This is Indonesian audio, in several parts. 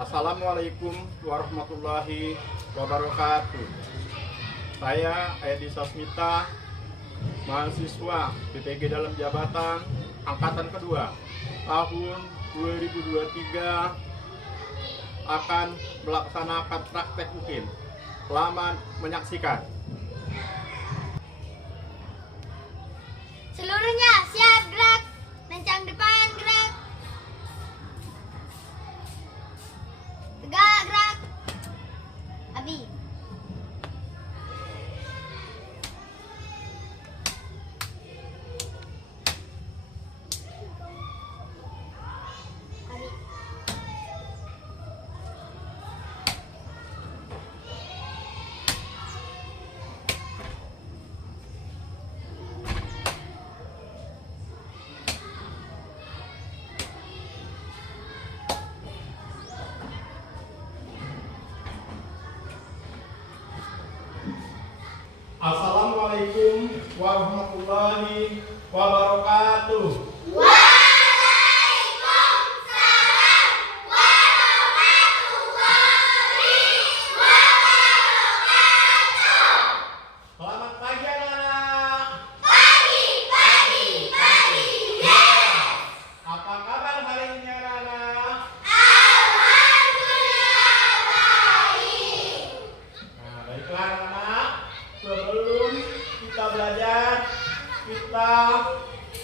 Assalamualaikum warahmatullahi wabarakatuh. Saya Edi Sasmita, mahasiswa PPG dalam jabatan angkatan kedua tahun 2023, akan melaksanakan praktek UKIM. Selamat menyaksikan. Seluruhnya siap gerak, lencang depan gerak, tegak gerak, Abi. Assalamualaikum warahmatullahi wabarakatuh. Waalaikumsalam warahmatullahi wabarakatuh. Selamat pagi anak-anak. Pagi. Apa kabar hari ini anak-anak? Alhamdulillah baik. Nah, baiklah anak-anak. Sebelum kita belajar, kita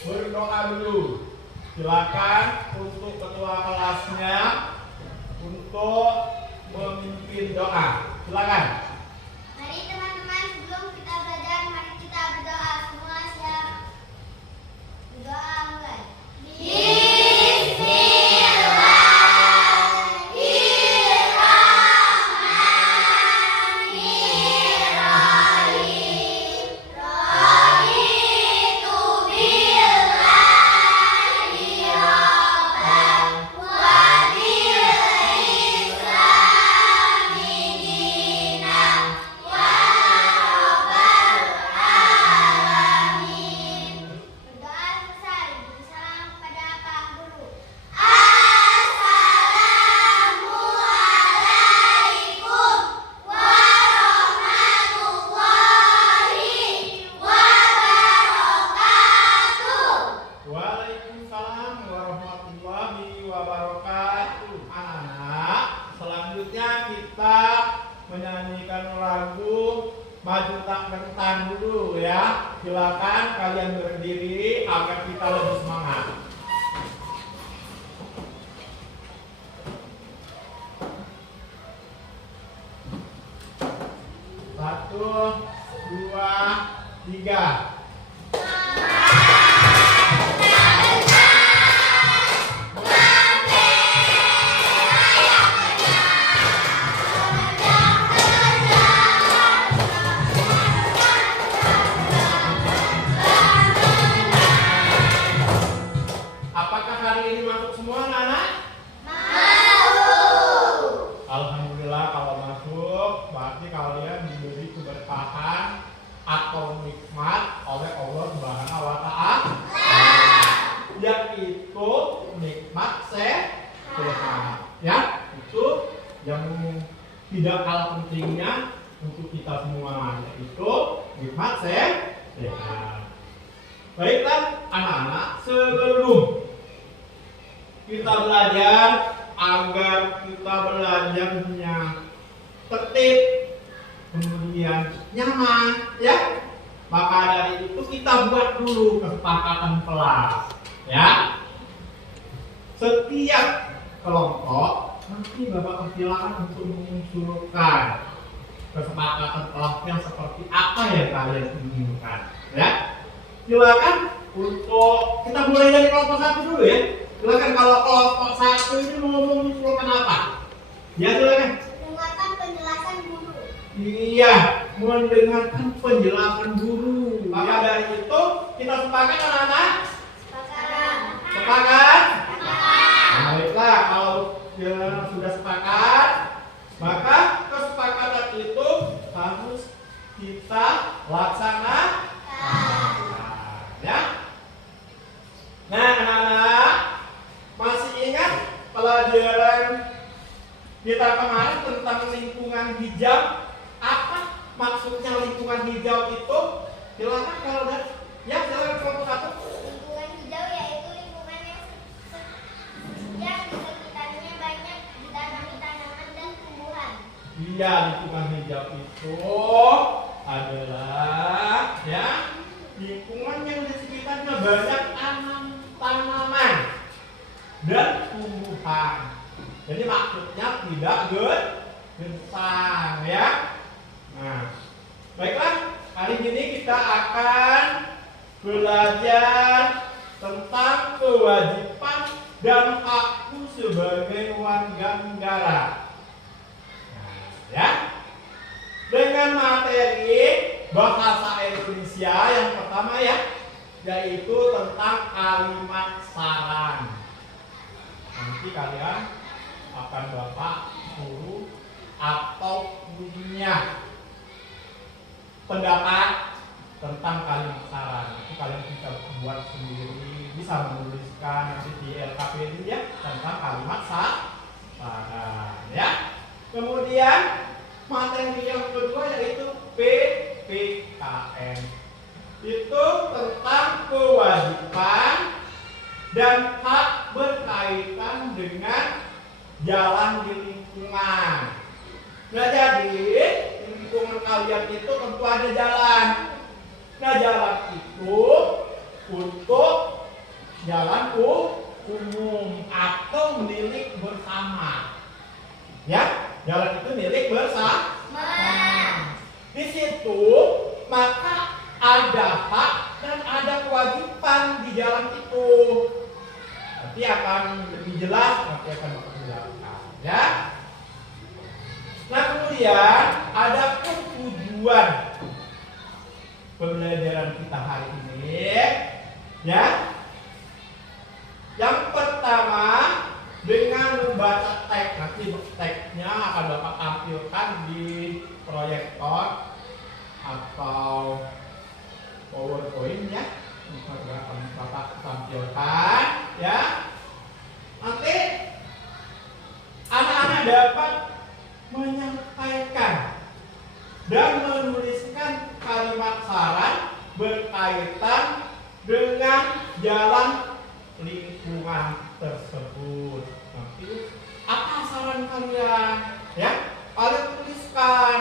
berdoa dulu. Silakan untuk ketua kelasnya untuk memimpin doa. Silakan. Mari teman-teman, sebelum kita belajar, mari kita berdoa. Semua siap? Berdoa mulai. Berdoa selesai. Beri salam kepada Pak Guru. Assalamualaikum warahmatullahi wabarakatuh. Waalaikumsalam warahmatullahi wabarakatuh. Anak-anak, selanjutnya kita menyanyikan lagu Maju Tak Kentang dulu ya. Silakan kalian berdiri agar kita lebih semangat. Satu, dua, tiga. Apakah hari ini masuk semua anak-anak? Alhamdulillah, kalau masuk berarti kalian diberi keberkahan atau nikmat oleh Allah Subhanahu wa Ta'ala, yaitu nikmat sehat. Ya, itu yang tidak kalah pentingnya untuk kita semua, yaitu nikmat sehat. Baiklah anak-anak, sebelum kita belajar, agar kita belajarnya tertib, kemudian nyaman, ya. Maka dari itu kita buat dulu kesepakatan kelas, ya. Setiap kelompok nanti Bapak persilakan untuk mengusulkan kesepakatan kelasnya seperti apa yang kalian inginkan, ya. Silakan untuk kita mulai dari kelompok satu dulu ya. Silakan kalau kelompok satu ini mau mengusulkan apa? Ya silakan. Dengarkan penjelasan guru. Iya, mendengarkan penjelasan guru. Maka dari itu kita sepakat anak-anak? Sepakat? Nah, baiklah, kalau sudah sepakat, maka kesepakatan itu harus kita laksanakan. Ya. Nah, anak-anak, masih ingat pelajaran Kita kemarin tentang lingkungan hijau. Apa maksudnya lingkungan hijau itu? Silakan kalau ada. Ya, silakan kelompok satu. Lingkungan hijau yaitu lingkungan yang di sekitarnya banyak ditanami tanaman dan tumbuhan. Iya, lingkungan hijau itu adalah ya lingkungan yang di sekitarnya banyak tanaman dan tumbuhan. Jadi maksudnya tidak gersang ya. Nah, baiklah, kali ini kita akan belajar tentang kewajiban dan hakku sebagai warga negara. Nah, ya. Dengan materi bahasa Indonesia yang pertama ya, yaitu tentang kalimat saran. Nanti kalian akan Bapak suruh atau punya pendapat tentang kalimat saran. Itu kalian bisa buat sendiri, bisa menuliskan nanti di LKPD ya tentang kalimat saran ya. Kemudian materi yang kedua yaitu PPKN. Itu tentang kewajiban dan hak berkaitan dengan jalan di lingkungan. Nah, jadi lingkungan kalian itu tentu ada jalan. Nah, jalan itu untuk jalan umum atau milik bersama. Ya, jalan itu milik bersama. Di situ maka ada hak dan ada kewajiban di jalan itu. Nanti akan lebih jelas, nanti akan menjelaskan, ya. Nah, kemudian ada tujuan pembelajaran kita hari ini, ya. Yang pertama dengan membaca teks. Nanti teksnya akan Bapak tampilkan di proyektor atau PowerPoint ya. Akan Bapak tampilkan ya. Nanti anak-anak dapat menyampaikan dan menuliskan kalimat saran berkaitan dengan jalan lingkungan tersebut. Nanti apa saran kalian? Ya, kalian tuliskan,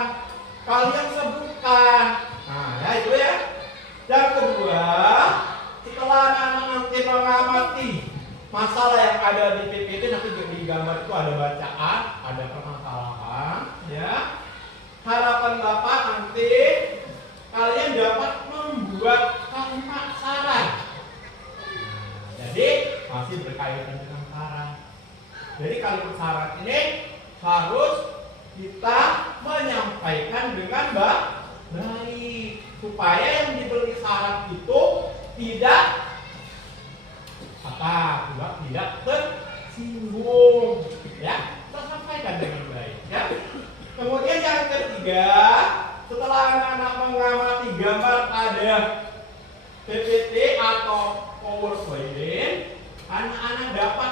kalian sebutkan. Nah, ya itu ya. Yang kedua, setelah anak-anak nanti mengamati masalah yang ada di PPT, nanti di gambar itu ada bacaan, ada permasalahan, ya. Harapan Bapak nanti kalian dapat membuat kalimat saran. Jadi masih berkaitan dengan saran. Jadi kalimat saran ini harus kita menyampaikan dengan baik supaya yang diberi saran itu tidak tersinggung, ya. Kita sampaikan dengan baik, ya. Kemudian yang ketiga, setelah anak-anak mengamati gambar ada PPT atau PowerPoint, anak-anak dapat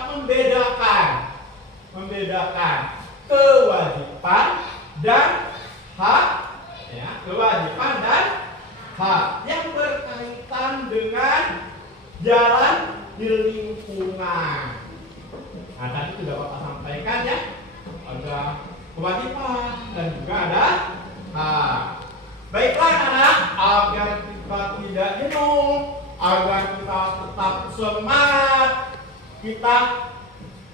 membedakan kewajiban dan hak, ya, kewajiban dan hak yang berkaitan dengan jalan di lingkungan. Nah, tadi sudah Bapak sampaikan ya, ada kewajiban dan juga ada hak. Baiklah anak-anak, agar kita tidak jenuh, agar kita tetap semangat, kita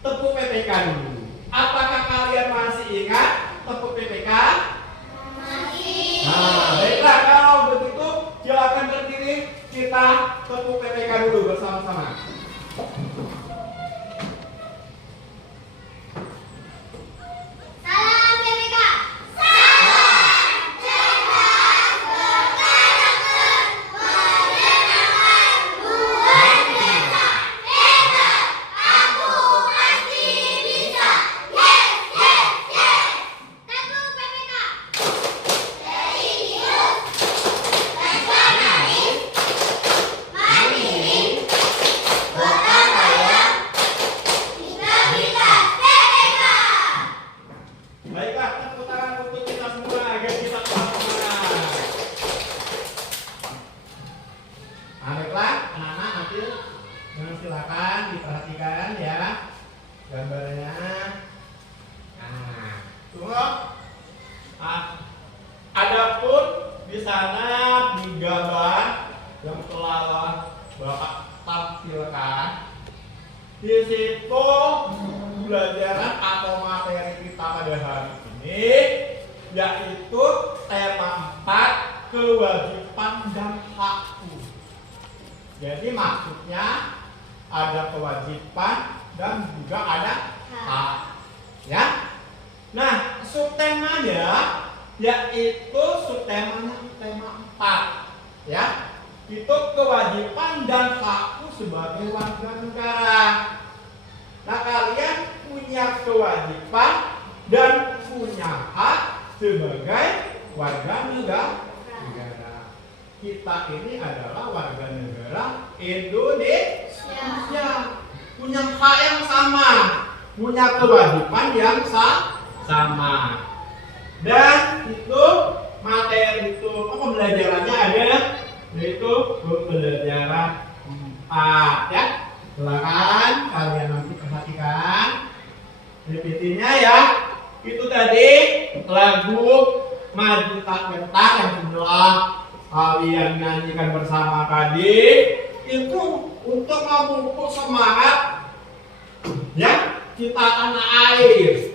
tepuk PPK dulu. Apakah kalian masih ingat tepuk PPK? Masih. Nah, baiklah, kalau begitu silakan berdiri, kita tepuk PPK dulu bersama-sama. Salam PPK. gambarnya. Nah, tunggu. Adapun di sana di gambar yang telah Bapak tampilkan, di situ pelajaran atau materi kita pada hari ini yaitu tema 4, kewajiban dan hakku. Jadi maksudnya ada kewajiban dan juga ada hak, ya. Nah, subtemanya yaitu subtemanya tema 4, ya. Itu kewajiban dan hakku sebagai warga negara. Nah, kalian punya kewajiban dan punya hak sebagai warga negara. Kita ini adalah warga negara Indonesia. Punya hak yang sama, punya kewajiban yang sama. Dan itu materi itu pembelajarannya ada, yaitu pembelajaran 4, ya. Silakan kalian nanti perhatikan repetinya, ya. Itu tadi lagu Maju Tak Gentar yang sudah kalian nyanyikan bersama tadi, itu untuk memupuk semangat, ya, kita tanah air.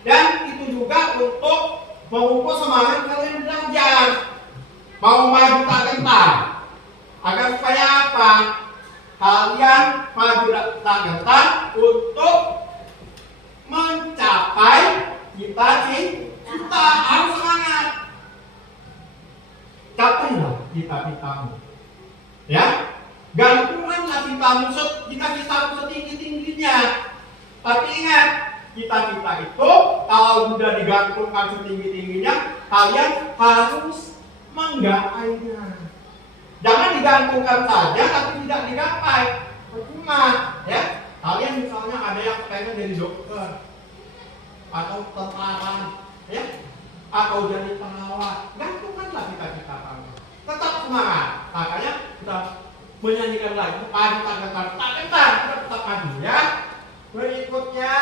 Dan itu juga untuk memupuk semangat kalian belajar. Mau maju tak gentar. Agar supaya apa? Kalian maju tak gentar untuk mencapai cita-cita. Harus semangat. Capailah cita-citamu. Ya? Gantungkanlah cita-citamu setinggi-tingginya. Tapi ingat, cita-cita itu kalau sudah digantungkan setinggi-tingginya, kalian harus menggapainya. Jangan digantungkan saja tapi tidak digapai. Percuma, ya. Kalian misalnya ada yang pengen jadi dokter atau tentara, ya, atau jadi perawat, gantungkanlah cita-cita kamu. Tetap semangat. Makanya kita menyanyikan lagu Maju Tak Gentar, tak gentar, kita tetap maju, ya. Berikutnya,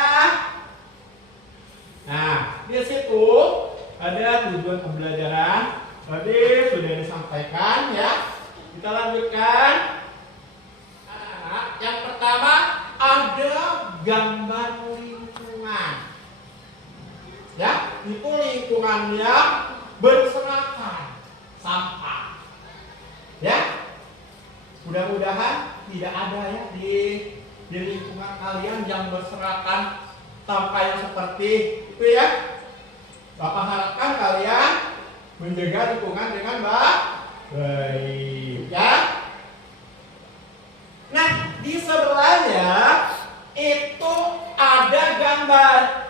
nah, di situ ada tujuan pembelajaran. Tadi sudah disampaikan, ya. Kita lanjutkan. Nah, yang pertama ada gambar lingkungan. Ya, itu lingkungannya berserakan sampah. Ya, mudah-mudahan tidak ada, ya, di lingkungan kalian yang berserakan sampah yang seperti itu, ya. Bapak harapkan kalian menjaga lingkungan dengan baik, ya. Nah, di sebelahnya itu ada gambar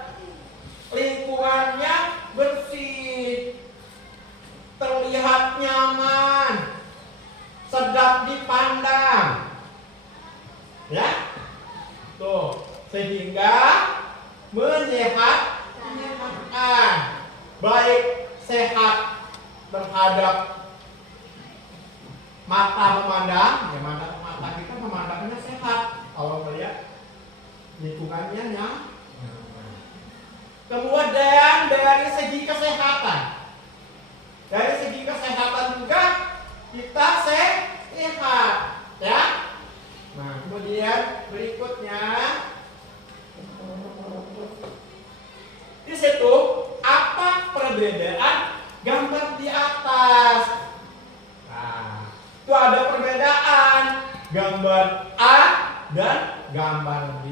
lingkungannya bersih, terlihat nyaman, sedap dipandang, ya. Tuh, sehingga menyehatkan, baik sehat terhadap mata memandang, ya, mata kita memandangnya sehat kalau melihat lingkungannya nyaman. Kemudian dari segi kesehatan, juga kita sehat, ya. Nah, kemudian berikutnya di situ apa perbedaan gambar di atas? Nah, itu ada perbedaan gambar A dan gambar B.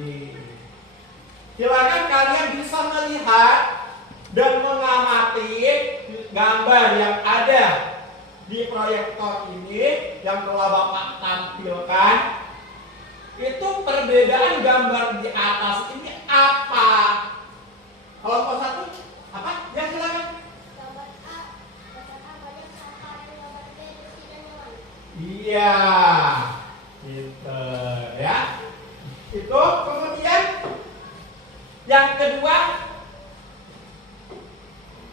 Silakan kalian bisa melihat dan mengamati gambar yang ada di proyektor ini yang telah Bapak tampilkan. Itu perbedaan gambar di atas ini apa? Kelompok satu apa? Ya, silakan. Gambar A banyak sampah, gambar B bersih dan nyaman. Iya, gitu, ya. Itu kemudian yang kedua,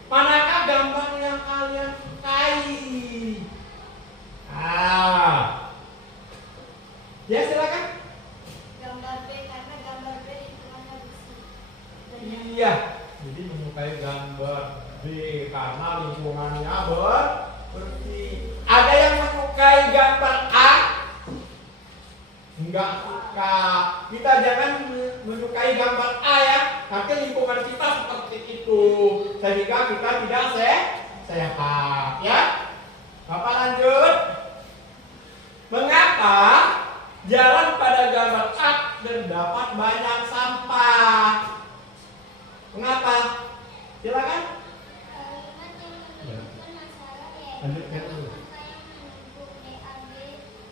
manakah gambar yang kalian sukai? Ya, silakan. Gambar B karena gambar B lingkungannya bersih. Iya, jadi menyukai gambar B karena lingkungannya bersih. Ada yang menyukai gambar A? Enggak suka. Kita jangan menyukai gambar A ya. Nanti lingkungan kita seperti itu, sehingga kita tidak sehat ya. Bapak lanjut. Mengapa jalan pada gambar A terdapat banyak sampah? Mengapa? Silakan. Kalimat yang menunjukkan masalah Lanjutkan yaitu dulu. sampah yang menumpuk BAB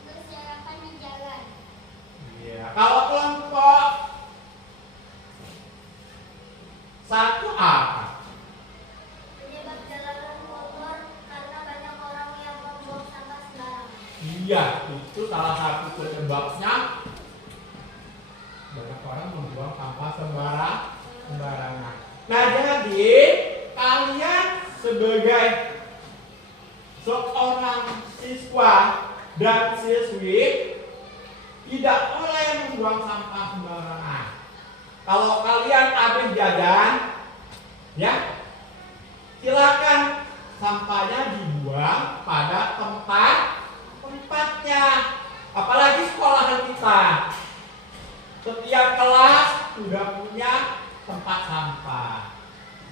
berserakan di jalan. Iya. Kalau kelompok satu apa? Penyebab jalanan kotor karena banyak orang yang membuang sampah sembarangan. Iya, itu salah satu penyebabnya. Banyak orang membuang sampah sembarangan. Nah, jadi kalian sebagai seorang siswa dan siswi tidak boleh membuang sampah sembarangan. Kalau kalian habis jajan, ya, silakan sampahnya dibuang pada tempatnya. Apalagi sekolahan kita, setiap kelas sudah punya tempat sampah,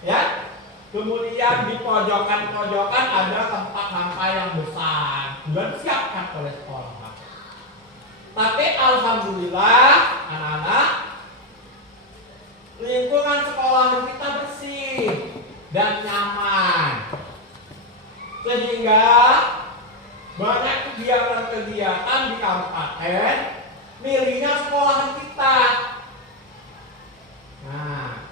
ya. Kemudian di pojokan-pojokan ada tempat sampah yang besar, sudah disiapkan oleh sekolah. Tapi alhamdulillah anak-anak, lingkungan sekolah kita bersih dan nyaman, sehingga banyak kegiatan-kegiatan di kabupaten miliknya sekolahan kita. Nah,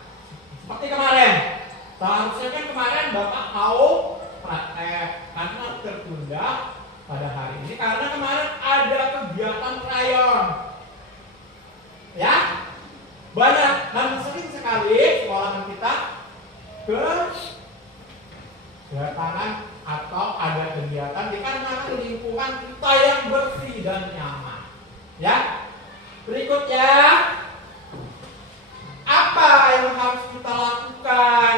seperti kemarin, seharusnya kan kemarin Bapak tahu praktek karena tertunda pada hari ini karena kemarin ada kegiatan rayon, ya. Banyak dan sering sekali sekolahan kita kedatangan atau ada kegiatan dikarenakan lingkungan kita yang bersih dan nyaman, ya. Berikutnya, apa yang harus kita lakukan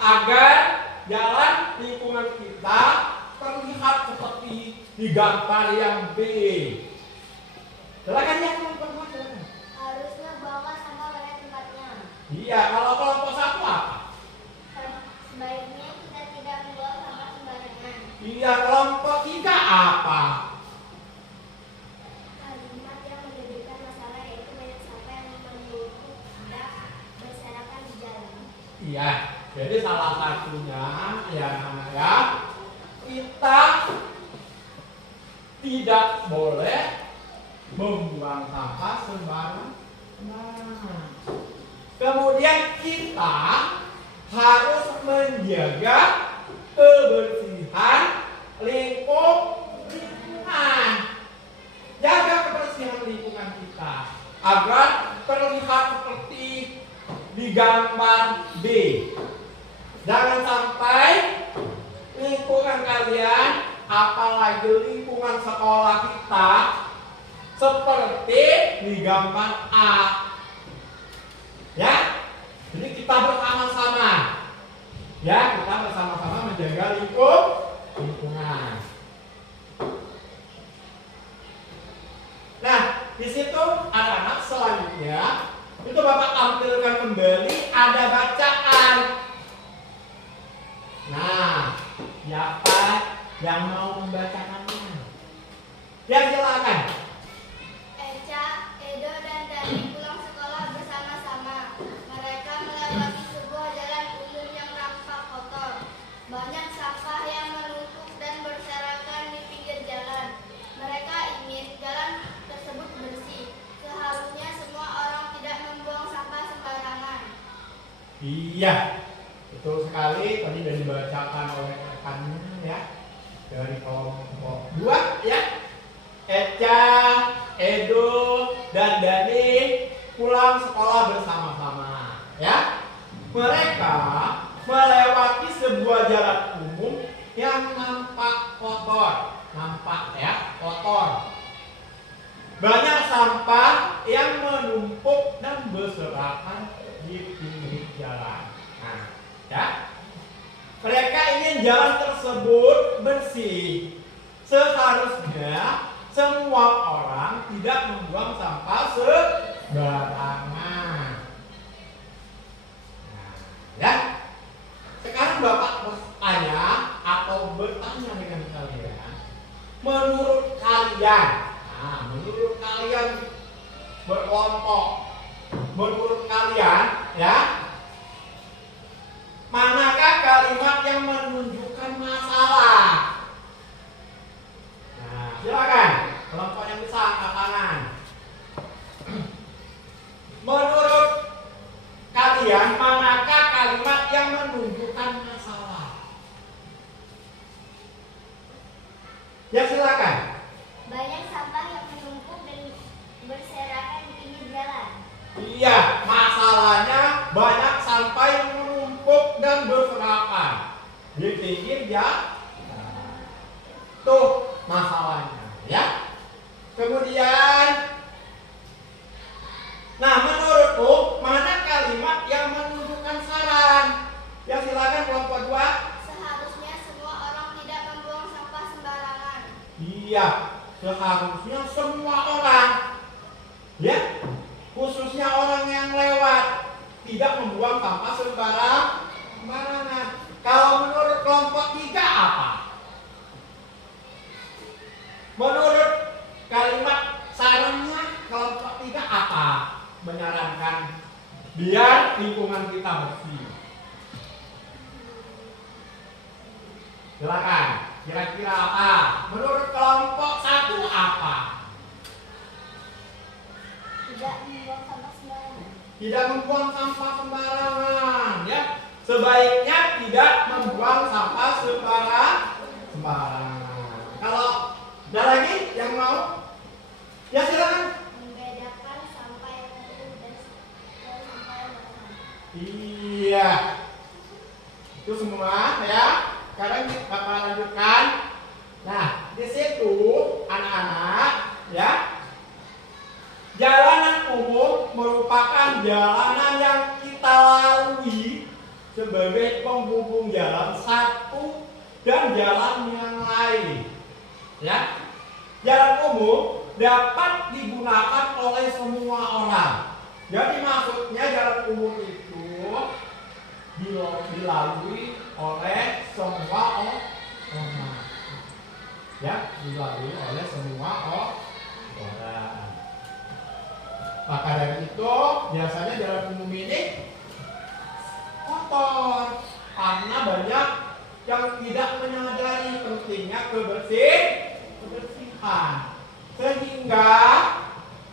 agar jalan lingkungan kita terlihat seperti di gambar yang B? Silakan ya, teman-teman. Harusnya bawa sampah pada tempatnya. Iya, kalau kelompok satu apa? Sebaiknya kita tidak membuang sampah sembarangan. Iya, kelompok tiga apa? Kalimat yang menunjukkan masalah yaitu banyak sampah yang menumpuk dan berserakan di jalan. Iya, jadi salah satunya ya kita tidak boleh membuang sampah sembarangan. Kemudian kita harus menjaga kebersihan lingkungan. Jaga kebersihan lingkungan kita agar terlihat seperti di gambar B. Jangan sampai lingkungan kalian, apalagi lingkungan sekolah kita, seperti di gambar A. Ya, jadi kita bersama-sama, ya, kita bersama-sama menjaga lingkungan. Nah, di situ anak-anak selanjutnya itu Bapak tampilkan kembali ada bacaan. Nah, siapa yang mau membacakannya? Ya, silakan. Eca, Edo, dan Dani pulang sekolah bersama-sama. Mereka melewati sebuah jalan ulur yang nampak kotor. Banyak sampah yang menumpuk dan berserakan di pinggir jalan. Mereka ingin jalan tersebut bersih. Seharusnya semua orang tidak membuang sampah sembarangan. Iya, betul sekali. Tadi sudah dibacakan oleh rekannya ya, dari kelompok 2 ya. Eca, Edo, dan Dani pulang sekolah bersama-sama ya. Mereka melewati sebuah jalan umum yang nampak kotor. Nampak ya, kotor. Banyak sampah yang menumpuk dan berserakan di pinggir jalan. jalan tersebut bersih. Seharusnya semua orang tidak membuang sampah sembarangan. Nah, ya. Sekarang Bapak bertanya atau bertanya dengan kalian, menurut kalian berkelompok, menurut kalian, ya, manakah kalimat yang menunjukkan masalah? Nah, silakan kelompok yang bisa angkat tangan. Menurut kalian, manakah kalimat yang menunjukkan masalah? Ya, silakan. Banyak sampah yang menumpuk dan berserakan di pinggir jalan. Iya, masalahnya banyak sampah yang menumpuk dan berserakan di pinggir jalan. Tuh masalahnya, ya. Kemudian, nah, menurutmu mana kalimat yang menunjukkan saran? Ya, silakan kelompok 2. Seharusnya semua orang tidak membuang sampah sembarangan. Iya, seharusnya semua orang, ya, khususnya orang yang lewat, tidak membuang sampah sembarangan. Kalau menurut kelompok 3 apa? Menurut kalimat sarannya kelompok 3 apa? Menyarankan biar lingkungan kita bersih. Silakan, kira-kira apa? Menurut kelompok 1 apa? Tidak membuang sampah sembarangan. Tidak membuang sampah sembarangan, ya. Sebaiknya tidak membuang sampah sembarangan. Kalau ada lagi yang mau? Ya, silakan. Membedakan sampah yang utuh dan sampah yang basah. Iya. Itu semua, ya. Sekarang kita akan lanjutkan. Nah, di situ anak-anak, ya. Jalanan umum merupakan jalanan yang kita lalui sebagai penghubung jalan satu dan jalan yang lain. Ya, jalan umum dapat digunakan oleh semua orang. Jadi maksudnya jalan umum itu dilalui oleh semua orang. Ya, dilalui oleh semua orang. Maka dari itu biasanya jalan umum ini kotor karena banyak yang tidak menyadari pentingnya kebersihan, sehingga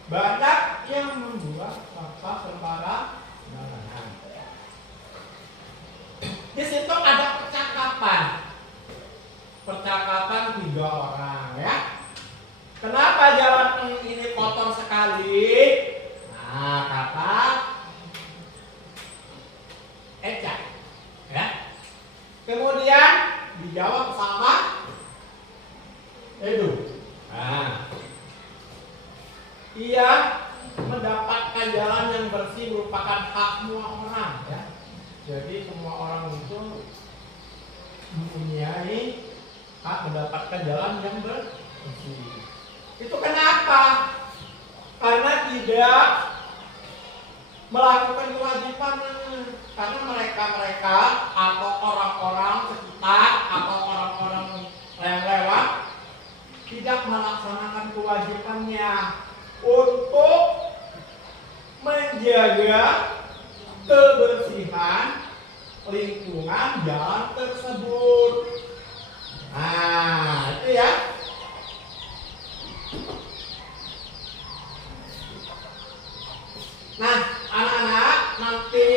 banyak yang membuang sampah sembarangan. Di situ ada percakapan 3 orang, ya. Kenapa jalan ini kotor sekali? Nah, kata Eca, ya. Kemudian dijawab sama Edu. Nah, ia mendapatkan jalan yang bersih merupakan hak semua orang, ya. Jadi semua orang itu mempunyai hak mendapatkan jalan yang bersih. Itu kenapa? Karena tidak melakukan kewajibannya. Karena mereka atau orang-orang sekitar atau orang-orang yang lewat tidak melaksanakan kewajibannya untuk menjaga kebersihan lingkungan jalan tersebut. Nah, itu ya. Nah, anak-anak, nanti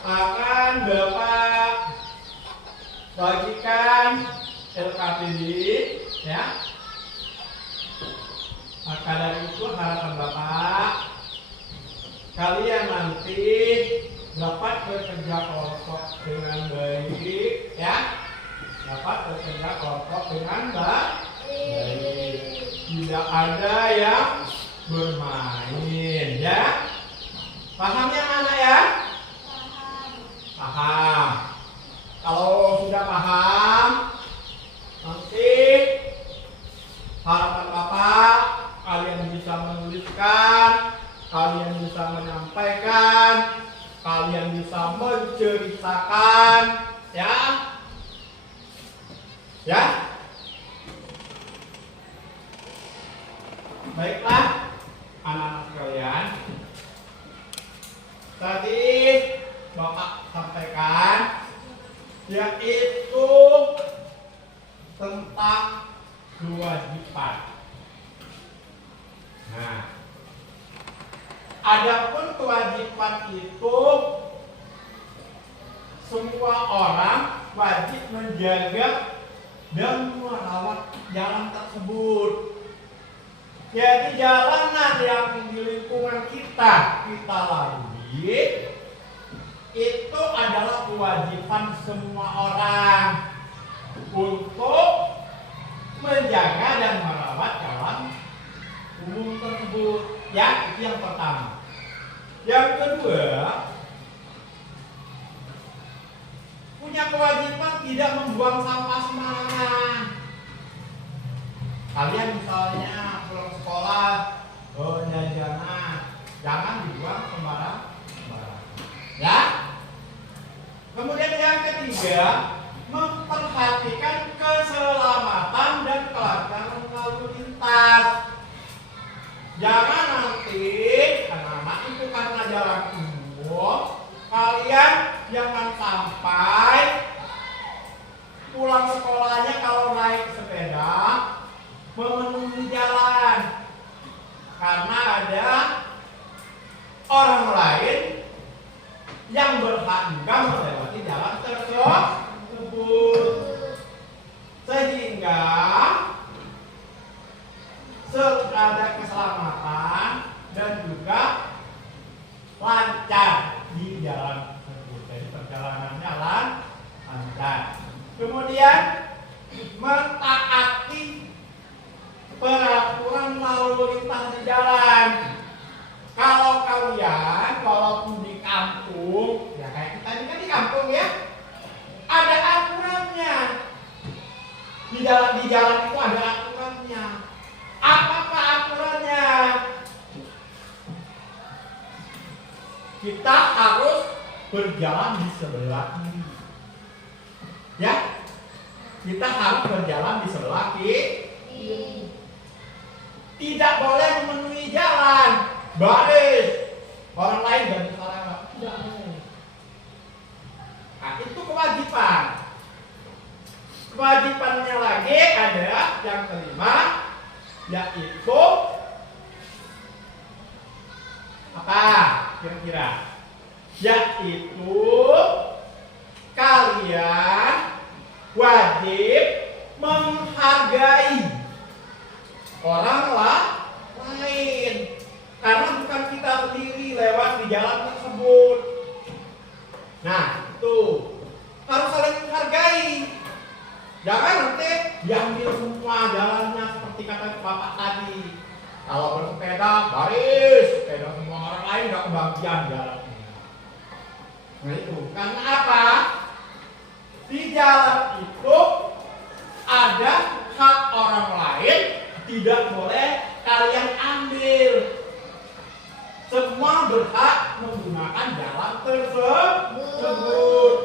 akan Bapak bagikan LKPD, ya. Maka dari itu harapan Bapak, kalian nanti dapat bekerja kelompok dengan baik, ya. Dapat bekerja kelompok dengan baik. Tidak ada yang bermain, ya. Paham yang mana, ya? Paham. Kalau sudah paham, kalian bisa menceritakan, ya, ya. Baiklah, anak-anak sekalian. Tadi Bapak sampaikan yaitu tentang kewajiban. Nah, adapun kewajiban itu semua orang wajib menjaga dan merawat jalan tersebut. Jadi jalanan yang di lingkungan kita lalui itu adalah kewajiban semua orang untuk menjaga dan merawat jalan umum tersebut. Ya, itu yang pertama. Yang kedua, punya kewajiban tidak membuang sampah sembarangan. Kalian misalnya pulang sekolah, jalan-jalan, jangan dibuang sembarangan. Ya. Kemudian yang ketiga, memperhatikan keselamatan dan kelancaran lalu lintas. Jangan nanti anak-anak itu karena jalan umum, kalian jangan sampai pulang sekolahnya kalau naik sepeda memenuhi jalan karena ada orang lain yang berhak juga melewati jalan tersebut, sehingga ada keselamatan dan juga lancar di jalan tersebut. Jadi perjalanannya lancar. Kemudian mentaati peraturan lalu lintas di jalan. Kalau kalian walaupun di kampung, ya kayak kita ini kan di kampung ya, ada aturannya. Di jalan itu ada aturannya. Apakah aturannya? Kita harus berjalan di sebelah kiri. Ya, kita harus berjalan di sebelah kiri. Tidak boleh memenuhi jalan baris. Orang lain dan salah tidak boleh. Nah, itu kewajiban. Kewajibannya lagi ada yang kelima, yaitu apa kira-kira? Yaitu kalian wajib menghargai orang lain, karena bukan kita sendiri lewat di jalan tersebut. Nah, itu harus saling menghargai. Jangan nanti diambil semua jalannya seperti kata Bapak tadi. Kalau bersepeda baris, sepeda semua orang lain nggak kebagian jalannya. Nah itu karena apa? Di jalan itu ada hak orang lain, tidak boleh kalian ambil. Semua berhak menggunakan jalan tersebut.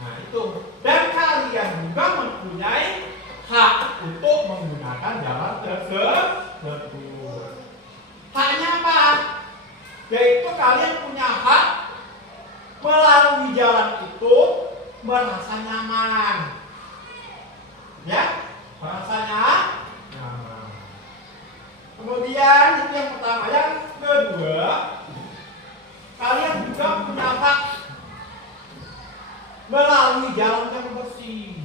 Nah itu, dan kalian juga mempunyai hak untuk menggunakan jalan tersebut. Haknya apa? Yaitu kalian punya hak melalui jalan itu merasa nyaman. Ya, merasanya nyaman. Kemudian itu yang pertama. Yang kedua, kalian juga punya hak melalui jalan yang bersih.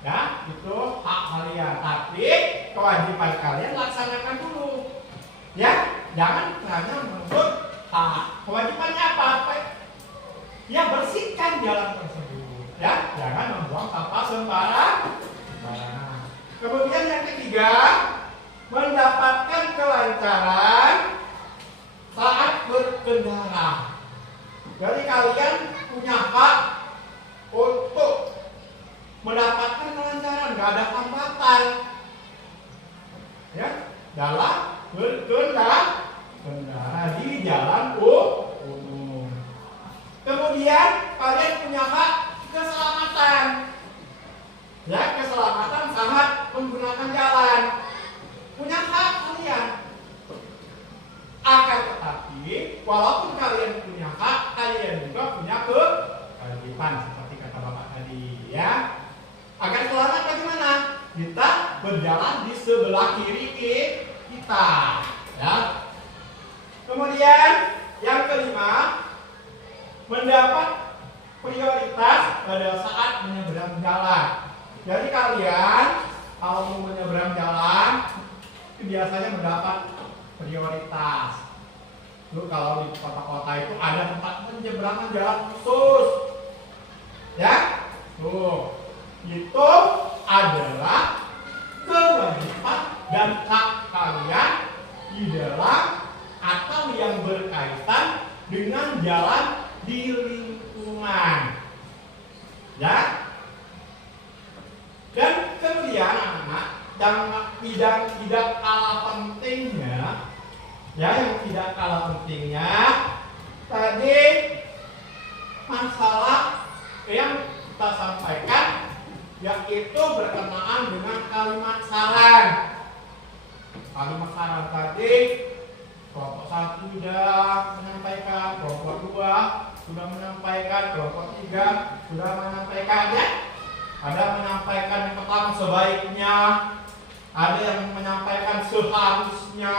Ya, itu hak kalian. Tapi kewajiban kalian laksanakan dulu. Ya, jangan hanya menuntut hak. Kewajibannya apa? Ya, bersihkan jalan tersebut. Ya, jangan membuang sampah sembarangan. Kemudian yang ketiga, mendapatkan kelancaran saat berkendara. Jadi kalian punya hak untuk mendapatkan kelancaran, nggak ada hambatan, ya, dalam berkendara. Berkendara di jalan umum. Kemudian kalian punya hak keselamatan. Ya, keselamatan saat menggunakan jalan. Punya hak kalian. Akan tetapi, walaupun kalian punya hak, kalian juga punya kewajiban seperti kata Bapak tadi, ya. Agar selamat bagaimana? Kita berjalan di sebelah kiri kita, ya. Kemudian yang kelima, mendapat prioritas pada saat menyeberang jalan. Jadi kalian kalau mau menyeberang jalan biasanya mendapat prioritas. Lalu kalau di kota-kota itu ada tempat penyeberangan jalan khusus, ya. Tuh, itu adalah kewajiban dan hak kalian di dalam atau yang berkaitan dengan jalan di lingkungan, ya. Dan kemudian anak-anak yang tidak kalah pentingnya, ya, yang tidak kalah pentingnya tadi masalah yang kita sampaikan, yaitu berkenaan dengan kalimat saran. Kalimat saran tadi kelompok 1 sudah menyampaikan, kelompok 2 sudah menyampaikan, kelompok 3 sudah menyampaikan, ya. Ada menyampaikan yang pertama sebaiknya, ada yang menyampaikan seharusnya,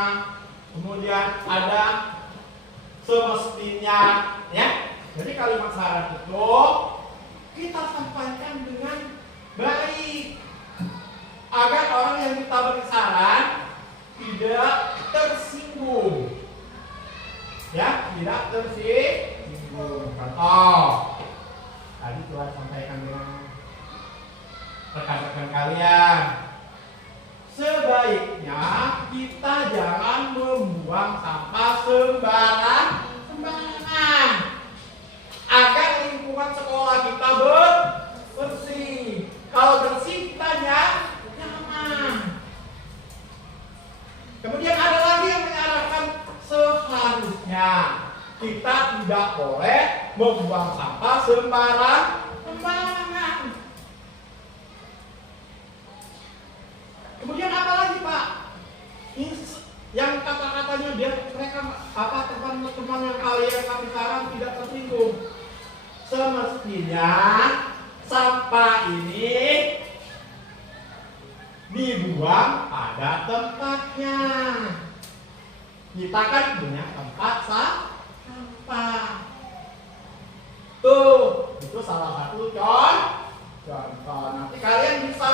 kemudian ada semestinya, ya. Jadi kalimat saran itu kita sampaikan dengan baik agar orang yang kita beri saran tidak tersinggung, ya, tidak tersinggung. Contoh tadi telah sampaikan dengan rekan-rekan kalian, sebaiknya kita jangan membuang sampah sembarangan agar lingkungan sekolah kita bersih. Kalau bersih kita nyaman. Kemudian ada lagi yang menyarankan seharusnya kita tidak boleh membuang sampah sembarangan. Kemudian apa lagi, Pak? Ini yang kata-katanya mereka teman-teman yang kami saran tidak tersinggung. Semestinya sampah ini dibuang pada tempatnya. Kita kan punya tempat sampah. Tuh, itu salah satu contoh. Nanti kalian bisa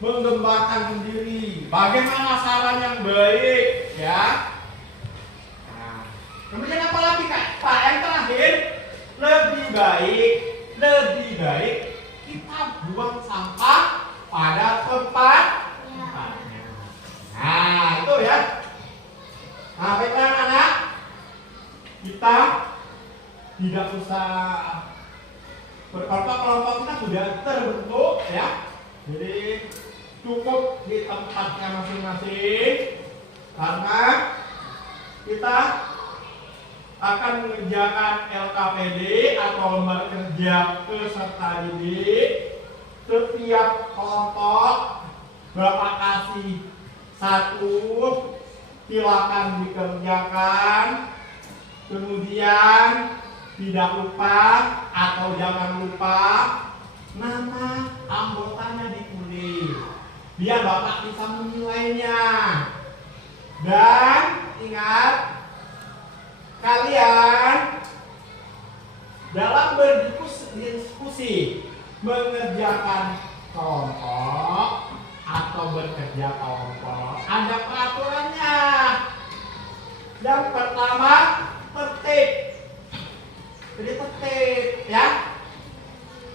mengembangkan sendiri bagaimana saran yang baik, ya. Nah, kemudian apa lagi, Kak? Pak, yang terakhir, lebih baik kita buang sampah pada tempatnya. Nah, itu ya. Nah, baiklah anak-anak, kita tidak usah kelompok kita sudah terbentuk, ya. Jadi cukup di tempatnya masing-masing, karena kita akan mengerjakan LKPD atau lembaga kerja peserta didik. Setiap kelompok Bapak kasih 1, silakan dikerjakan. Kemudian tidak lupa atau jangan lupa nama anggotanya ditulis biar Bapak bisa menilainya. Dan ingat, kalian dalam berdiskusi mengerjakan kelompok atau bekerja kelompok ada peraturannya. Yang pertama, tertib. Jadi tertib, ya.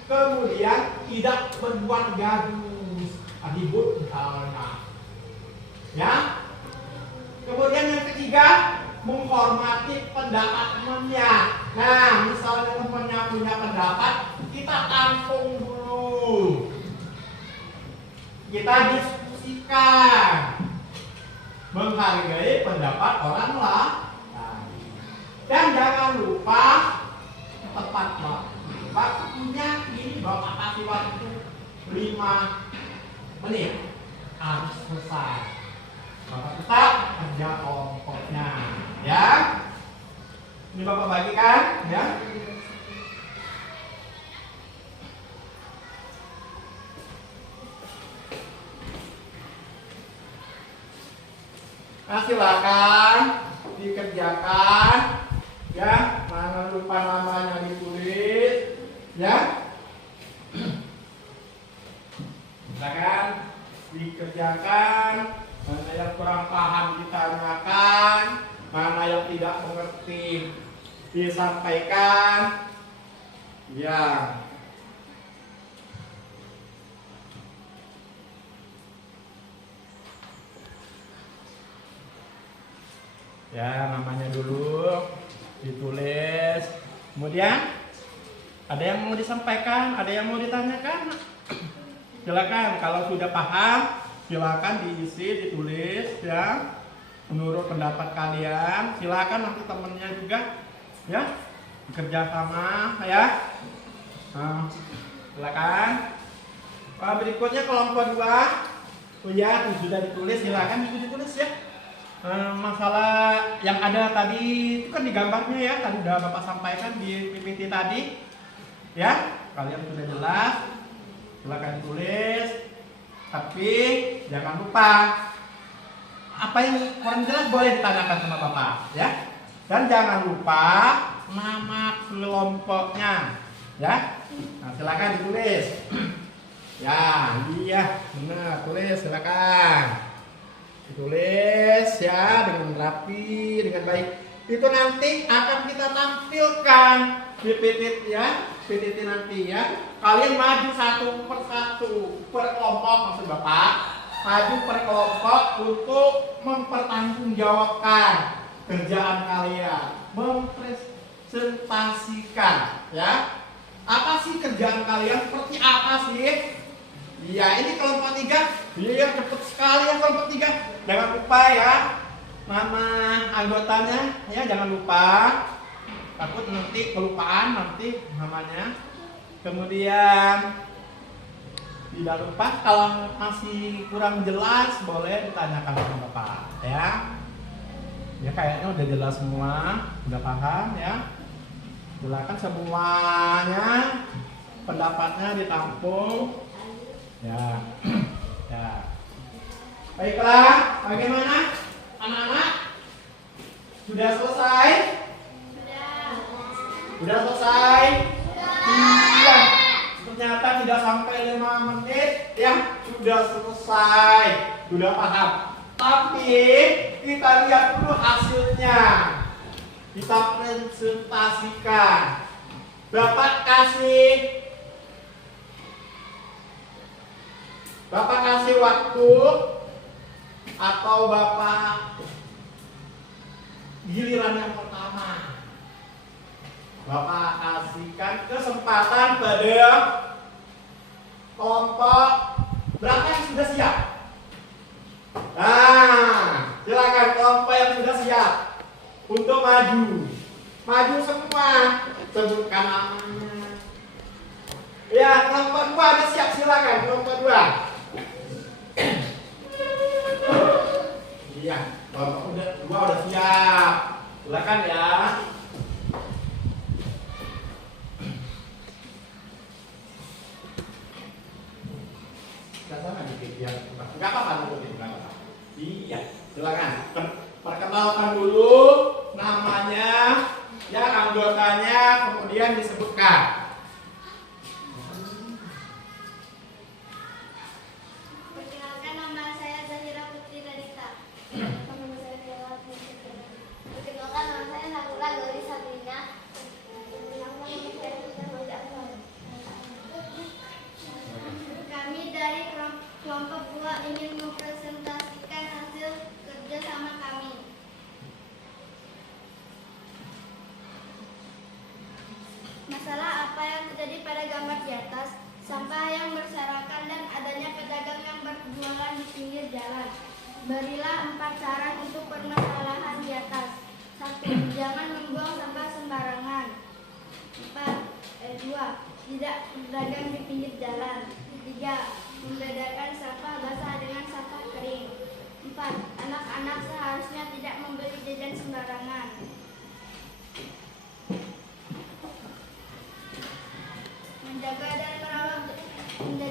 Kemudian tidak berbuat gaduh, ribut misalnya, ya. Kemudian yang ketiga, menghormati pendapat temannya. Nah, misalnya temannya punya pendapat, kita tampung dulu, kita diskusikan. menghargai pendapat orang lain. Dan jangan lupa tepat waktunya ini Bapak kasih waktu 5 menit harus selesai. Bapak tetap kerja kelompoknya, ya. Ini Bapak bagikan, ya. Nah, silakan dikerjakan, ya. Jangan lupa namanya ditulis, ya. Silakan dikerjakan. Mana yang kurang paham ditanyakan, mana yang tidak mengerti disampaikan, ya. Ya, namanya dulu ditulis. Kemudian ada yang mau disampaikan, ada yang mau ditanyakan. Silakan, kalau sudah paham, silakan diisi, ditulis, ya. Menurut pendapat kalian, silakan nanti temennya juga, ya, bekerja sama, ya. Nah, silakan. Berikutnya kelompok 2. Oh ya, sudah ditulis, silakan juga ditulis, ya. Masalah yang ada tadi itu kan di gambarnya, ya, tadi sudah Bapak sampaikan di PPT tadi, ya. Kalian sudah jelas, silakan tulis. Tapi jangan lupa apa yang kurang jelas boleh ditanyakan sama Bapak, ya. Dan jangan lupa nama kelompoknya, ya. Nah, silakan ditulis. Ya, iya, benar, tulis, silakan. Ditulis, ya, dengan rapi, dengan baik. Itu nanti akan kita tampilkan di PPT, ya, PPT nanti, ya. Kalian maju satu per satu per kelompok, maksud Bapak, maju per kelompok untuk mempertanggungjawabkan kerjaan kalian, mempresentasikan, ya. Apa sih kerjaan kalian? Seperti apa sih? Iya, ini kelompok 3. Iya, cepet sekali ya kelompok 3. Jangan lupa, ya, nama anggotanya, ya, jangan lupa. Takut nanti kelupaan nanti namanya. Kemudian tidak lupa kalau masih kurang jelas boleh ditanyakan sama Bapak, ya. Ya, kayaknya udah jelas semua, udah paham, ya. Silakan semuanya pendapatnya ditampung. Ya, ya. Baiklah, bagaimana anak-anak? Sudah selesai? Sudah selesai? Iya. Ternyata tidak sampai 5 menit, ya, sudah selesai, sudah paham. Tapi kita lihat dulu hasilnya. Kita presentasikan. Bapak kasih waktu atau Bapak giliran yang pertama. Bapak kasihkan kesempatan pada kelompok berapa yang sudah siap? Nah, silakan kelompok yang sudah siap untuk maju. Maju semua, sebutkan namanya. Ya, kelompok 2 ada siap, silakan kelompok 2. Iya, kelompok 2 udah siap. Silakan, ya. Enggak sama dikit ya. Enggak apa-apa dulu, enggak apa-apa. Iya, silakan. Perkenalkan dulu namanya, ya, anggotanya, kemudian disebutkan. Perkenalkan, nama saya Zahira Putri Radita. Perkenalkan, nama saya Nakula Lori Sabrina. Kami dari kelompok 2 ingin mempresentasikan hasil kerja sama kami. Masalah apa yang terjadi pada gambar di atas, sampah yang berserakan dan adanya pedagang yang berjualan di pinggir jalan. Berilah 4 saran untuk permasalahan di atas. 1. Jangan membuang sampah sembarangan. 2. Tidak berdagang di pinggir jalan. 3. Membedakan sampah basah dengan sampah kering. 4. Anak-anak seharusnya tidak membeli jajan sembarangan. Menjaga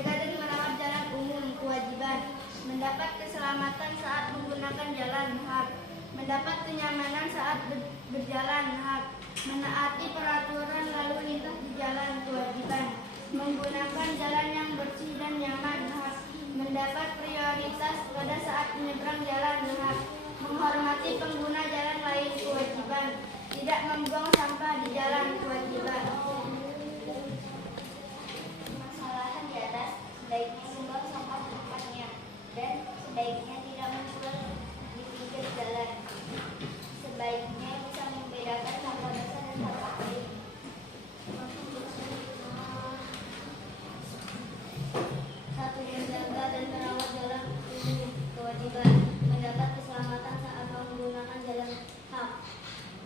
dan merawat jalan umum, kewajiban. Mendapat keselamatan saat menggunakan jalan, hak. Mendapat kenyamanan saat berjalan, hak. Menaati peraturan lalu lintas di jalan, kewajiban. Menggunakan jalan yang bersih dan nyaman, hak. Mendapat prioritas pada saat menyeberang jalan, hak. Menghormati pengguna jalan lain, kewajiban. Tidak membuang sampah di jalan, kewajiban. Permasalahan di atas, sebaiknya membuang sampah tempatnya dan sebaiknya tidak membuang di pinggir jalan. Sebaiknya bisa membedakan sampah basah dan sampah kering. 1. Menjaga dan merawat jalan umum, kewajiban. Mendapat keselamatan saat menggunakan jalan, hak.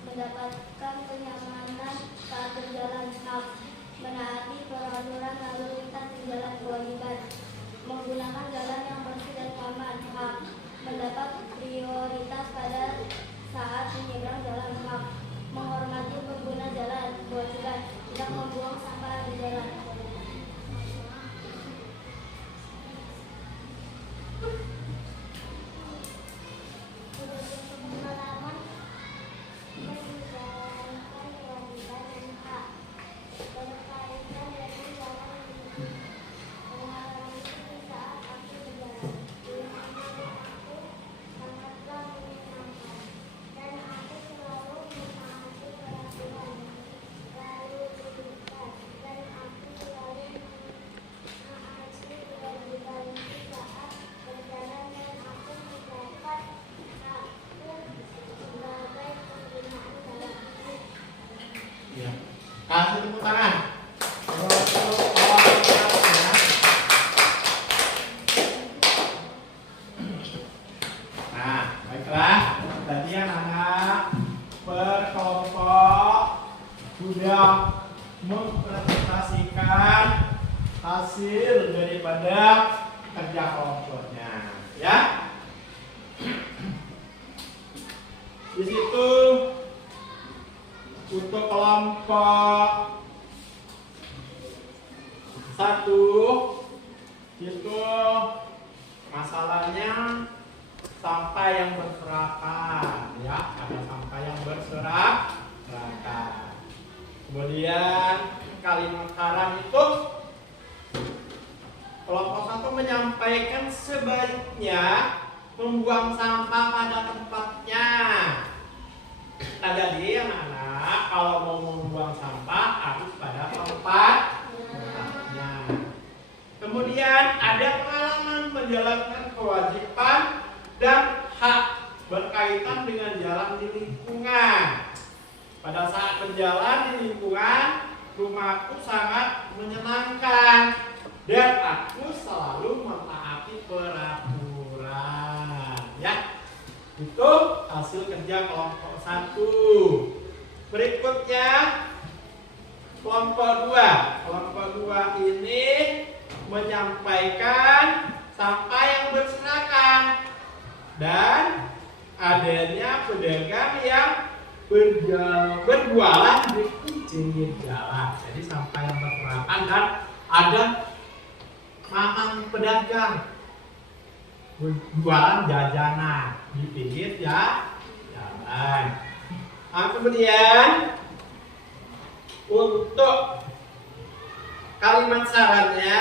Mendapatkan kenyamanan saat berjalan, hak. Menaati peraturan lalu lintas di jalan, kewajiban. Menggunakan jalan yang bersih dan nyaman, hak. Mendapat prioritas pada saat menyeberang jalan, hak. Menghormati pengguna jalan, kewajiban. Tidak membuang sampah di jalan. Pengalaman menjalankan kewajiban dan hak berkaitan dengan jalan ini. Pengalaman itu saat aku berjalan. Aku sangatlah menyenangkan dan aku selalu mentaati peraturan lalu lintas dan aku selalu menaati kewajiban saat berjalan dan aku mendapat hakku sebagai penggunaan jalan ini. Ya. Kasih tepuk tangan. Untuk orang ya. Nah, baiklah. Tadi anak-anak berkelompok sudah mempresentasikan hasil daripada kerja kelompoknya, ya. Di situ untuk kelompok 1 itu masalahnya sampah yang berserakan, ya, ada sampah yang berserakan. Kemudian kalimat saran itu kelompok 1 menyampaikan sebaiknya membuang sampah pada tempatnya. Nah, jadi anak-anak kalau mau membuang sampah harus pada tempatnya. Kemudian ada pengalaman menjalankan kewajiban dan hak berkaitan dengan jalan di lingkungan. Pada saat berjalan di lingkungan, rumahku sangat menyenangkan dan aku selalu mentaati peraturan. Ya, itu hasil kerja kelompok 1. Berikutnya kelompok 2. Kelompok 2 ini menyampaikan sampah yang berserakan dan adanya pedagang yang berjualan di pinggir jalan. Jadi sampah yang berserakan dan ada mamang pedagang berjualan jajanan di pinggir jalan. Nah, kemudian untuk kalimat sarannya,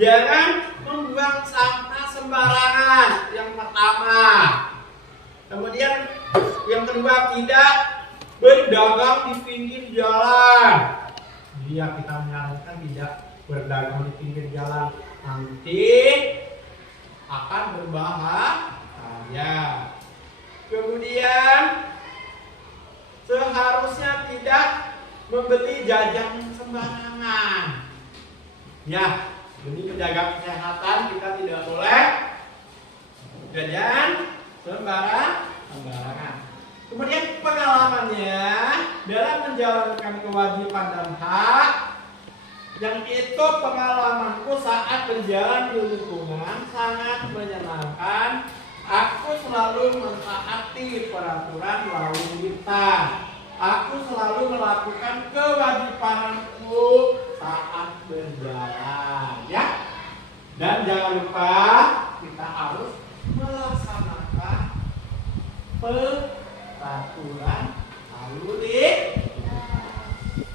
jangan membuang sampah sembarangan. Yang pertama. Kemudian yang kedua, tidak berdagang di pinggir jalan. Dia kita menyarankan tidak berdagang di pinggir jalan, nanti akan berbahaya. Kemudian seharusnya tidak membeli jajan sembarangan. Ya, demi menjaga kesehatan kita tidak boleh jajan sembarangan. Kemudian pengalamannya dalam menjalankan kewajiban dan hak, yang itu pengalamanku saat berjalan di lingkungan sangat menyenangkan. Aku selalu mentaati peraturan lalu lintas. Aku selalu melakukan kewajibanku saat berjalan, ya. Dan jangan lupa kita harus melaksanakan peraturan lalu lintas.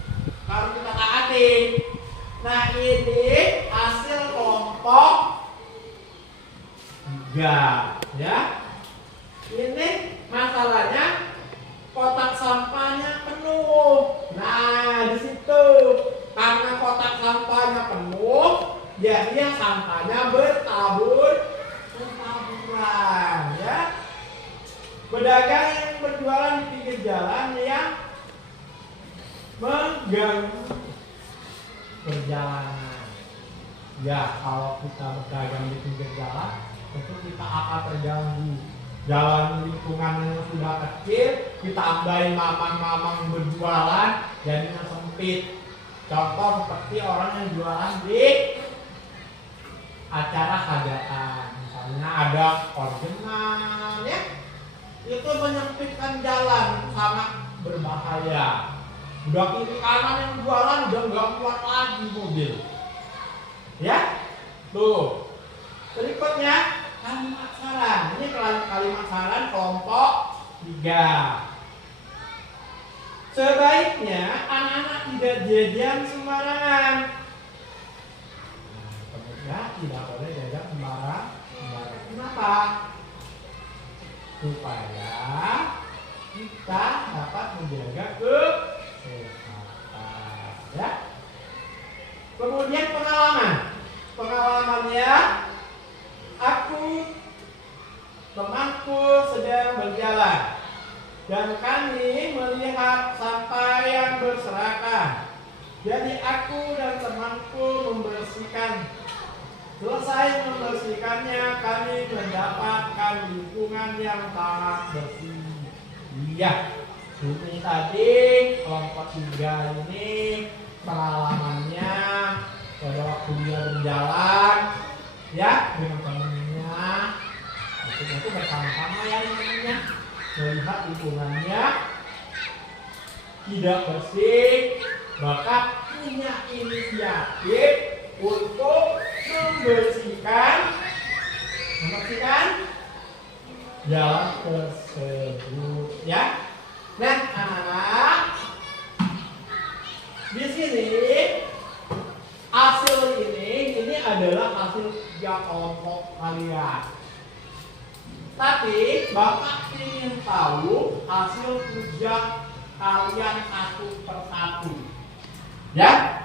Kalau kita taati. Nah, ini hasil kelompok 3, ya. Ini masalahnya kotak sampahnya penuh. Nah, di situ karena kotak sampahnya penuh, jadi sampahnya bertaburan, ya. Pedagang yang berjualan di pinggir jalan yang mengganggu perjalanan. Ya, kalau kita berdagang di pinggir jalan, tentu kita akan terganggu. Jalan lingkungan yang sudah kecil, kita tambahin mamang-mamang berjualan, jadinya sempit. Contoh seperti orang yang jualan di acara hajatan, misalnya ada ordenan, ya, itu menyempitkan jalan, sangat berbahaya. Udah kiri kanan yang jualan udah nggak kuat lagi mobil, ya. Tuh, berikutnya kalimat saran. Ini kalimat saran kelompok 3. Sebaiknya anak-anak tidak jajan sembarangan. Kemudian tidak boleh jajan sembarangan. Kenapa? Supaya kita dapat menjaga kesehatan, ya. Kemudian pengalamannya, temanku sedang berjalan dan kami melihat sampah yang berserakan. Jadi aku dan temanku membersihkan. Selesai membersihkannya, kami mendapatkan lingkungan yang sangat bersih. Iya, ini tadi kelompok 3 ini pengalamannya pada waktu dia berjalan, ya, dengan temannya. Itu bersama-sama, ya, temannya melihat lingkungannya tidak bersih, bahkan punya inisiatif untuk membersihkan jalan tersebut, ya. Nah, anak-anak, di sini hasil ini adalah hasil kerja kelompok kalian. Tapi Bapak ingin tahu hasil kerja kalian satu persatu, ya.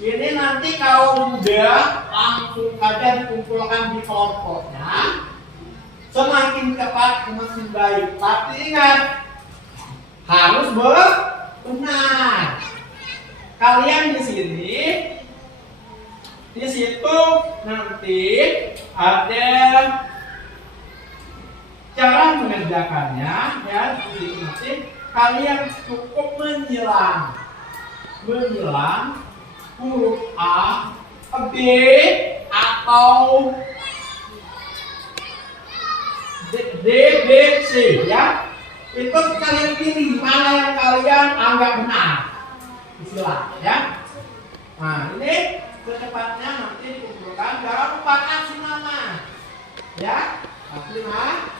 Ini nanti kalau sudah langsung saja dikumpulkan di kelompoknya. Semakin cepat semakin baik. Tapi ingat, harus benar. Kalian di sini, di situ nanti ada cara mengerjakannya, ya. Di sini nanti kalian cukup menyilang huruf A, B, atau D, B, C, ya. Itu kalian pilih mana yang kalian anggap benar. Istilah, ya. Nah, ini secepatnya nanti dikumpulkan. Jangan lupa kasih nama, ya. Kasih nama.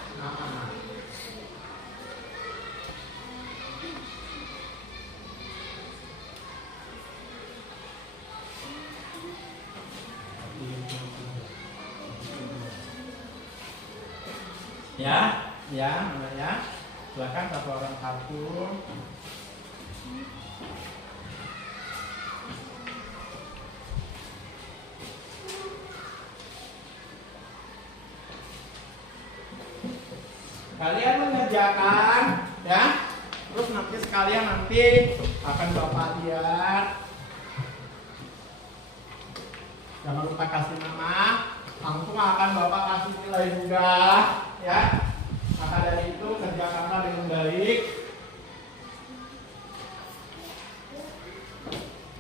Ya, namanya. Silakan satu orang satu. Kalian mengerjakan, ya. Terus nanti sekalian akan Bapak lihat. Jangan lupa kasih nama. langsung akan Bapak kasih nilai mudah, ya. Maka dari itu kerjakanlah dengan baik.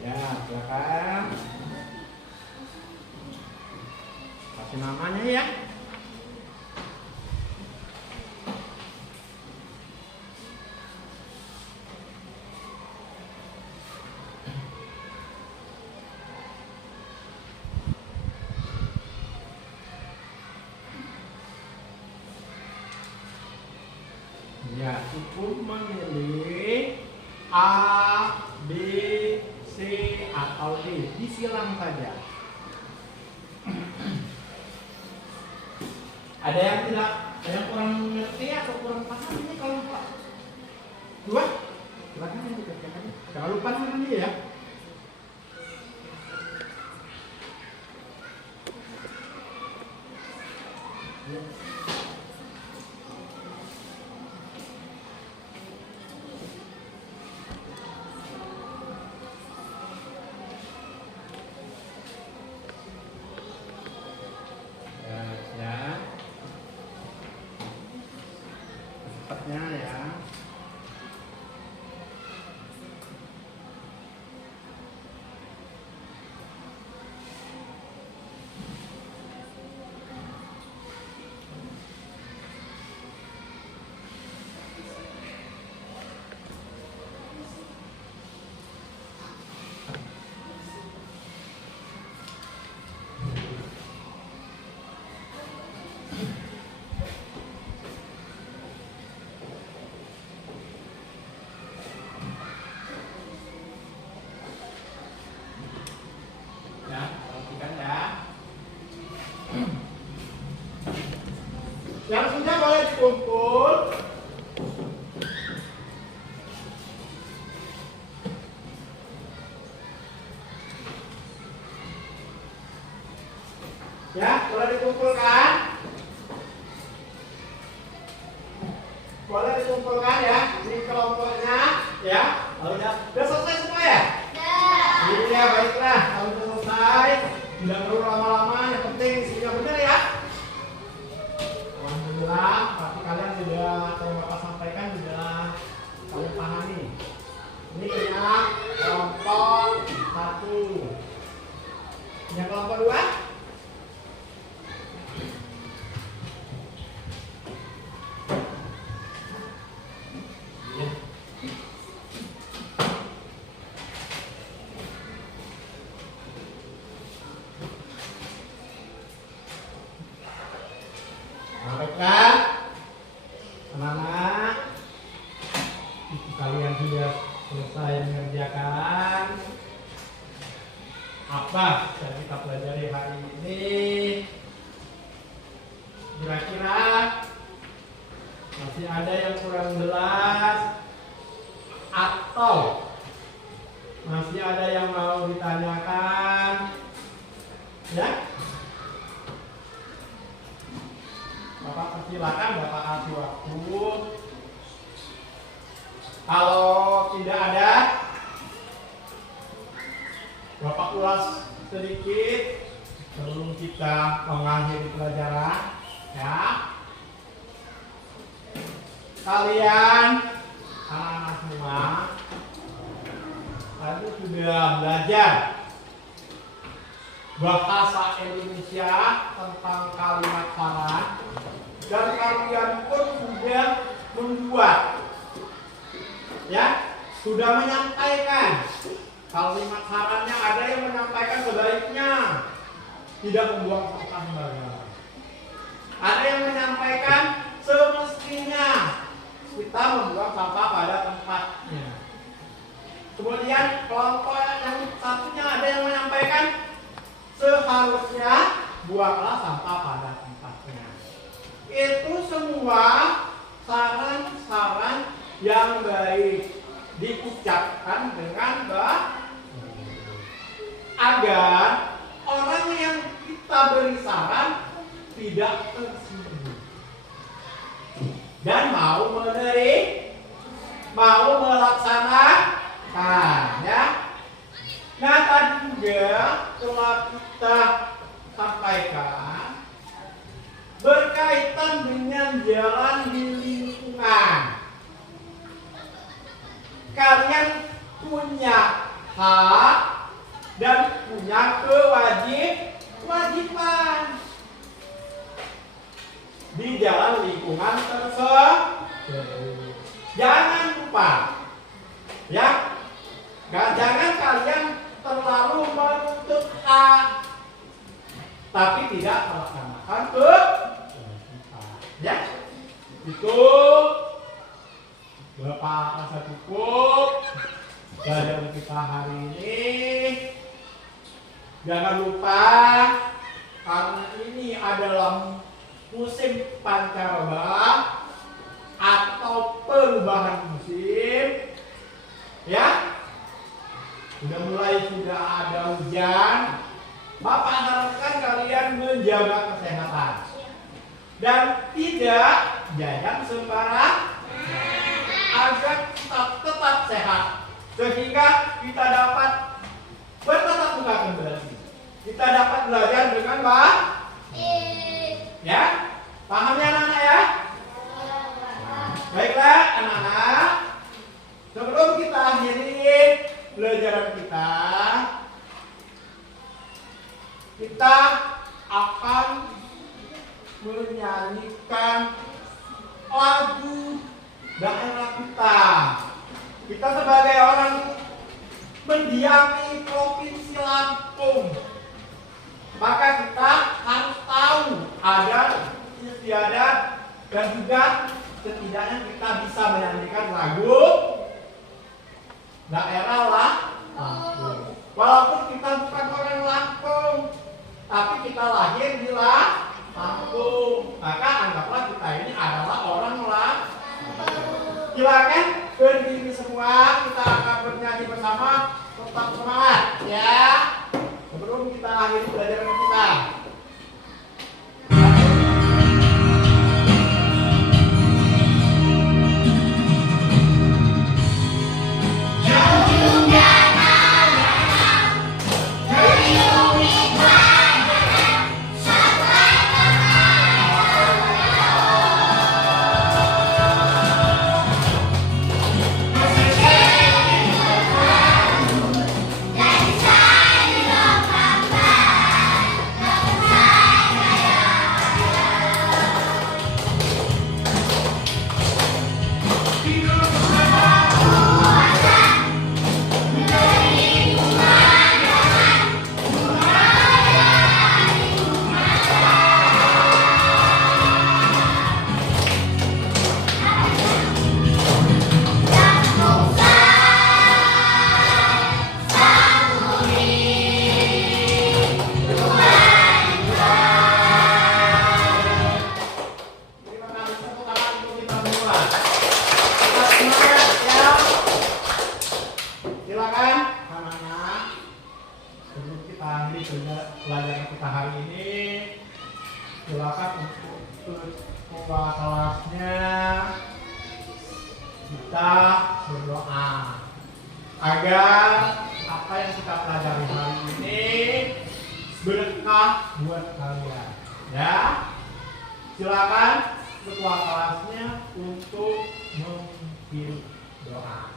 Ya, silakan. Kasih namanya ya. Ya, cukup memilih A, B, C, atau D. Disilang saja. Ada yang kurang mengerti atau kurang paham ini kalau Pak? Dua? Silakan yang dikerjakan. Jangan lupa namanya ya. Cepatnya ya. Yang sudah boleh dikumpul. Ya, boleh dikumpulkan. Boleh dikumpulkan ya di kelompoknya ya. Lalu udah selesai semua ya? Iya, baiklah. Kalau sudah selesai, tidak perlu lama-lama. Yang penting isinya benar ya. Alhamdulillah, pasti kalian sudah, kalau Bapak sampaikan sudah kalian pahami. Ini yang kelompok 1. Yang kelompok 2? Baiklah, anak-anak, kalian sudah selesai mengerjakan apa yang kita pelajari hari ini. Kira-kira masih ada yang kurang jelas atau masih ada yang mau ditanyakan? Ya? Bapak persilakan, Bapak kasih waktu. Kalau tidak ada, Bapak ulas sedikit sebelum kita mengakhiri pelajaran. Ya, kalian anak-anak semua tadi sudah belajar bahasa Indonesia tentang kalimat saran, dan kalian pun sudah membuat, ya, sudah menyampaikan kalimat sarannya. Ada yang menyampaikan sebaiknya tidak membuang sampah sembarangan. Ada yang menyampaikan semestinya kita membuang sampah pada tempatnya. Kemudian kelompok yang satunya ada yang menyampaikan seharusnya buanglah sampah pada tempatnya. Itu semua saran-saran yang baik diucapkan dengan baik agar orang yang kita beri saran tidak tersinggung dan mau melaksanakan, ya. Nah, tadi juga telah kita sampaikan berkaitan dengan jalan di lingkungan. Kalian punya hak dan punya kewajiban di jalan lingkungan tersebut. Jangan lupa, ya, jangan kalian terlalu menuntut hak tapi tidak melaksanakan kewajiban, ya. Itu Bapak rasa cukup pelajaran kita hari ini. Jangan lupa, karena ini adalah musim pancaroba atau perubahan musim, ya. Sudah ada hujan. Bapak harapkan kalian menjaga kesehatan dan tidak jajan sembarang agar tetap sehat, sehingga kita dapat bertatap muka kembali. Kita dapat belajar dengan baik. Ya, paham ya anak-anak ya? Baiklah anak-anak, sebelum kita akhiri pelajaran kita akan menyanyikan lagu daerah kita. Kita sebagai orang mendiami Provinsi Lampung, maka kita harus tahu adat istiadat dan juga setidaknya kita bisa menyanyikan lagu daerah Lampung. Walaupun kita bukan orang Lampung, tapi kita lahir di Lampung, maka anggaplah kita ini adalah orang Lampung. Silakan berdiri semua, kita akan bernyanyi bersama. Tetap semangat ya, sebelum kita akhiri pelajaran kita. Pelajaran kita hari ini, silakan untuk ketua kelasnya kita berdoa agar apa yang kita pelajari hari ini berkah buat kalian. Ya, silakan ketua kelasnya untuk memimpin doa.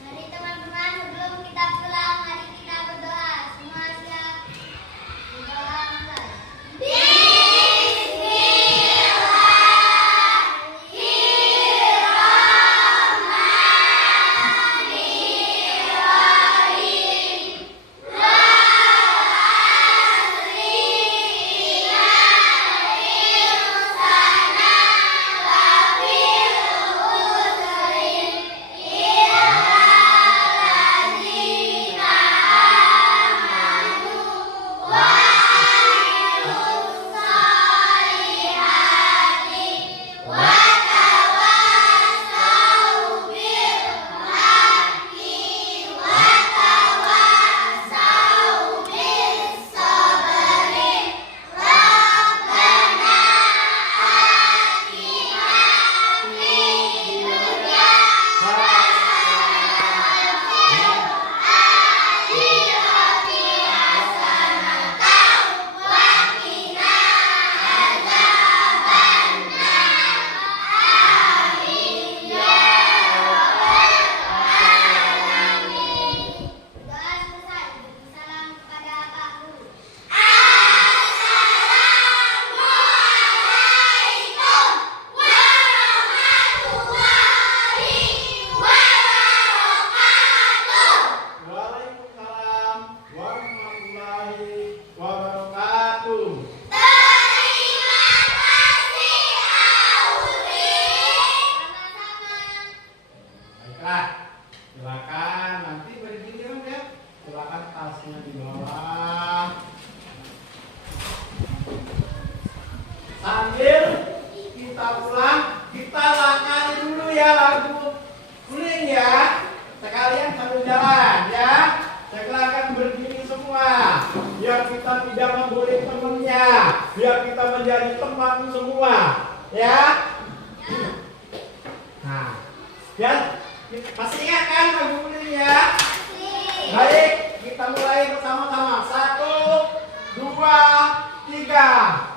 Mari teman-teman, sebelum kita pulang, mari kita berdoa. Semua siap? Berdoa mulai. Silakan nanti berdiri ya. Silakan tasnya di bawah. Sambil kita pulang, kita lakukan dulu ya lagu kuning ya. Sekalian sambil jalan ya. Silakan berdiri semua. Biar kita tidak membuli temannya. Biar kita menjadi teman semua. Ya. Nah, ya. Masih ingat kan lagu kuning ya? Baik, kita mulai bersama-sama. 1, 2, 3.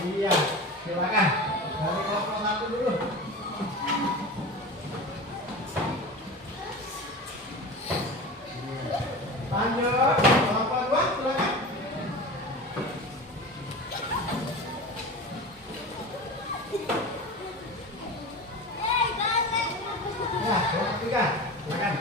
Iya, silakan. Dari kelompok 1 dulu. Lanjut, kelompok 2 silakan. Ya, kelompok 3 silakan.